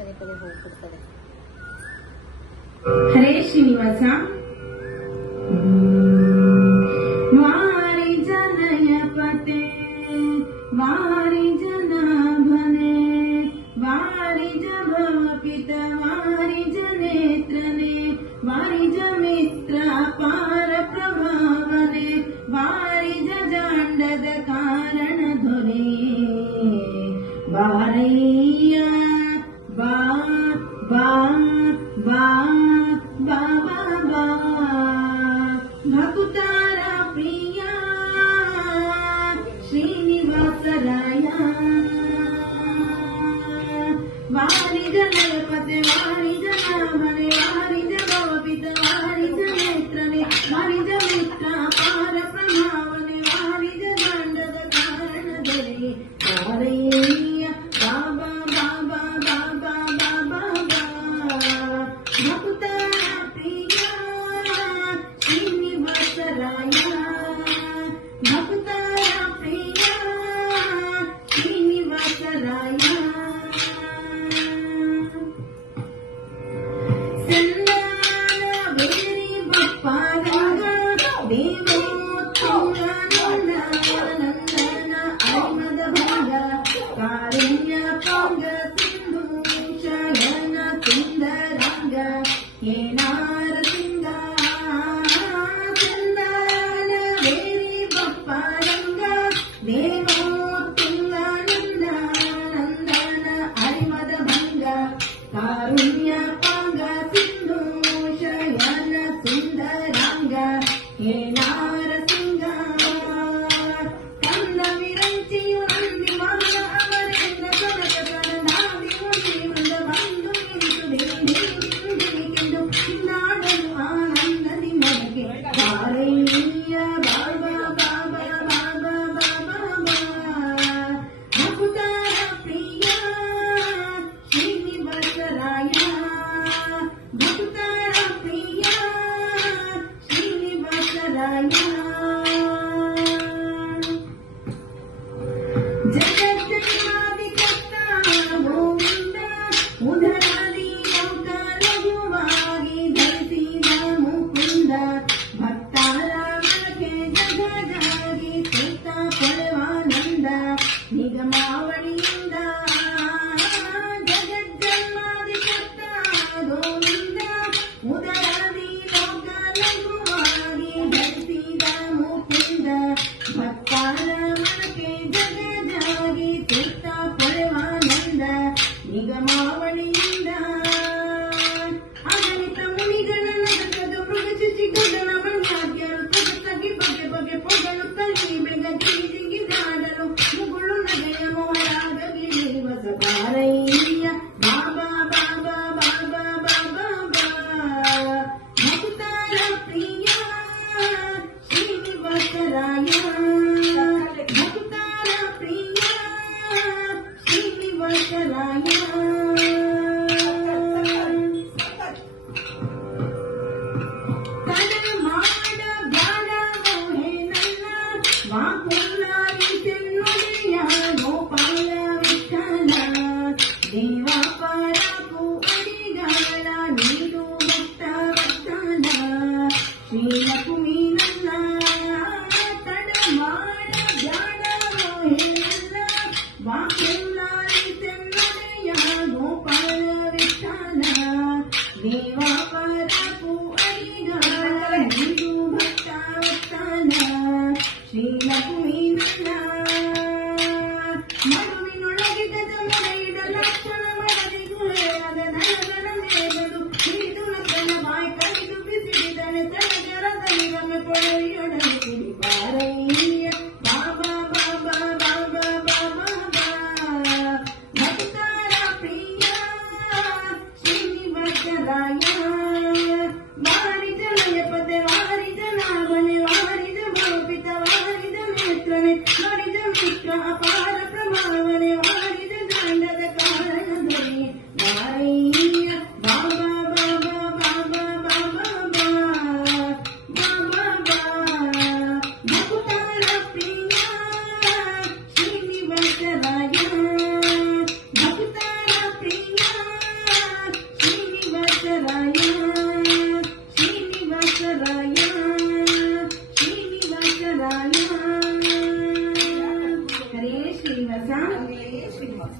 ಪದೇ ಪದೇ ಹೋಗ್ಬಿಡ್ತಾರೆ. ಹರೇ ಶ್ರೀನಿವಾಸ. ವಾರಿ ಜನಯ ಪತೆ ವಾರಿ ಜನ ಭನೆ ವಾರಿ ಜಭವ ಪಿತ ವಾರಿ ಜನೇತ್ರನೆ ವಾರಿ ಜಮಿತ್ರ ಪಾರ ಪ್ರಭಾವನೆ ವಾರಿ ಜಾಂಡದ ಕಾರಣ ಧೊರೆ ಬಾರಯ್ಯ ಬಾ ಬಾ ಬಾ ಬಾ ಬಾ ಬಾ ಭಕುತಾರ ಪ್ರಿಯ ಶ್ರೀನಿವಾಸರಾಯ ವಾರಿ ಜನಯ ಪತೆ ವಾರಿ ಜನ ಮನೆ ವಾರಿ ಜಭವ ಪಿತ ವಾರಿ ಜನೇತ್ರನೆ ವಾರಿ ಜಮಿತ್ರ ಪಾರ ಪ್ರಭಾವನೆ ವಾರಿ ಜಾಂಡದ ಕಾರಣ ಧರೆ ಬಾರಯ್ಯ ಬಾಬಾ ಬಾಬಾ ಬಾಬಾ ಬಾಬಾ ಬಾ ಭಕುತಾರ ಪ್ರಿಯ ಶ್ರೀನಿವಾಸರಾಯ ಭಕುತಾರ ಪ್ರಿಯ ಶ್ರೀನಿವಾಸರಾಯ ಸಂದಾನ ಬೇರಿ ಬಪ್ಪಾರಂಗ ದೇವೋತ್ತಮ ನಂದನ ಅರಿಮದ ಭಂಗ ಕಾರುಣ್ಯ ಪಂಗ ಸಿಂಧು ಶಯನ ಸುಂದರಂಗ ಏನಾರ ಸಿಂಗ ಸಂದಾನ ಬೇರಿ ಬಪ್ಪಾರಂಗ ದೇವೋತ್ತಮ ನಂದನ ಅರಿಮದ ಭಂಗ ಕಾರುಣ್ಯ ಪಂಗ ಸಿಂಧು ಶಯನ ಸುಂದರಂಗ ಏನಾರ ಸಿಂಗ ಕಂದ ವಿರಂಚಿಯು ನಂದಿ ಮಹನ ಅವರೆಂದ ಕನಕ ಕನದಾದಿ ಮುಡಿ ವೃಂದ ಬಂದು ನಿಂತು ದೇವಿಕೆಂದು ನಾಡಲು ಆನಂದದಿ ಮನೆಗೆ ಬಾರಯ್ಯ ಬಾಬಾ ಬಾಬಾ ಬಾಬಾ ಬಾಬಾ ಬಾ ಭಕುತಾರ ಪ್ರಿಯ ಶ್ರೀನಿವಾಸರಾಯ ಭಕುತಾರ ಪ್ರಿಯ ಶ್ರೀನಿವಾಸರಾಯ ಜಗಜ್ಜನ್ಮಾದಿ ಕರ್ತ ಗೋವಿಂದ ಉದರಾದಿ ಲೋಕ ಲಘುವಾಗಿ ಧರಿಸಿದ ಮುಕುಂದ ಭಕ್ತಾರ ಮನಕ್ಕೆ ಜಗಜಾಗಿ ಸುತ್ತ ಪರವಾನಂದ ನಿಗಮಾವಳಿಯಿಂದ ಜಗಜ್ಜನ್ಮಾದಿ ಕರ್ತ ಗೋವಿಂದ ಉದರಾದಿ ಲೋಕ ಲಘುವಾಗಿ ಧರಿಸಿದ ಮುಕುಂದ ಭಕ್ತಾರ ಮನಕ್ಕೆ ಜಗಜಾಗಿ ಸುತ್ತ ಪರವಾನಂದ ನಿಗಮಾವಳಿಯಿಂದ ಅಗಣಿತ ಮುನಿಗಳ ನಗರದ ಮೃಗ ಶಶಿ ಗಗನ ಬ್ರಹ್ಮಾದ್ಯರು ಸೊಗಸಾಗಿ ಬಗೆ ಬಗೆ ಪೊಗಳು ಕಲಿ ಬೆಗ ಜಿಗಿದಾಡಲು ಮುಗುಳು ನಗೆಯ ಮೋಹರಾಗ ಗಿಳಿವಸ ಬಾರಯ್ಯ ಬಾಬಾ ಬಾಬಾ ಬಾಬಾ ಬಾಬಾ ಬಾ ಭಕುತಾರ ಪ್ರಿಯ ಶ್ರೀನಿವಾಸರಾಯ ಭಕುತಾರ ಪ್ರಿಯ ಶ್ರೀನಿವಾಸರಾಯ ತಡ ಮಾಡ ಬ್ಯಾಡ ಮೋಹೆ ನನ್ನ ವಾಕುಲಾರಿ ಚೆನ್ನುಡಿಯ ಗೋಪಾಲ ವಿಠಲ ದೇವ ಪರಪು ಅಡಿಗಾಳ ನೀಡು ಭಕ್ತ ವತ್ಸಲ ಶ್ರೀಲಕ್ಷ್ಮೀ ನನ್ನ ತಡ ಮಾಡ ಬ್ಯಾಡ ಮೋಹೆ ನನ್ನ ವಾಕುಲಾರಿ ಚೆನ್ನುಡಿಯ ಗೋಪಾಲ ವಿಠಲ ದೇವ ಪರಪು ಅಡಿಗಾಳ ನೀಡು ಭಕ್ತ ವತ್ಸಲ ಶ್ರೀಲಕ್ಷ್ಮೀ ನನ್ನ ಮಡುವಿನೊಳಗೆ ಗಜಮೊಳೆಯಿಡ ಲಕ್ಷಣ ಮಡದಿ ಗುಳೆಯಾದ ನರಗಣ ಮೇಗದು ಹಿಡಿದು ನಕ್ಕನ ಬಾಯಿ ಕಡಿದು ಬಿಸಿಡಿದನೆ ತಡಗರದಲ್ಲಿ ಗಮೆ ಕೊಳೆಯೊಡನೆ ಕುಡಿ ಬಾರಯ್ಯ ಬಾಬಾ ಬಾಬಾ ಬಾಬಾ ಬಾಬಾ ಬಾ ಭಕ್ತಾರ ಪ್ರಿಯ ಶ್ರೀನಿವಾಸರಾಯ ವಾರಿ ಜನಯ ಪತೆ ವಾರಿ ಜನ ಮನೆ ವಾರಿ ಜಭವ ಪಿತ ವಾರಿ ಜನೇತ್ರನೆ ವಾರಿ ಜಮಿತ್ರ ಅಪಾರ ಪ್ರಭಾವನೆ ವಾರಿ ಜಾಂಡದ ಕಾರಣ ಧರೆ ಬಾರಯ್ಯ ಬಾಬಾ ಬಾಬಾ ಬಾಬಾ ಬಾಬಾ ಬಾ ಬಾಬಾ ಬಾ ಭಕುತಾರ ಪ್ರಿಯ ಶ್ರೀನಿವಾಸರಾಯ ಭಕುತಾರ ಪ್ರಿಯ टेस्टिंग मग.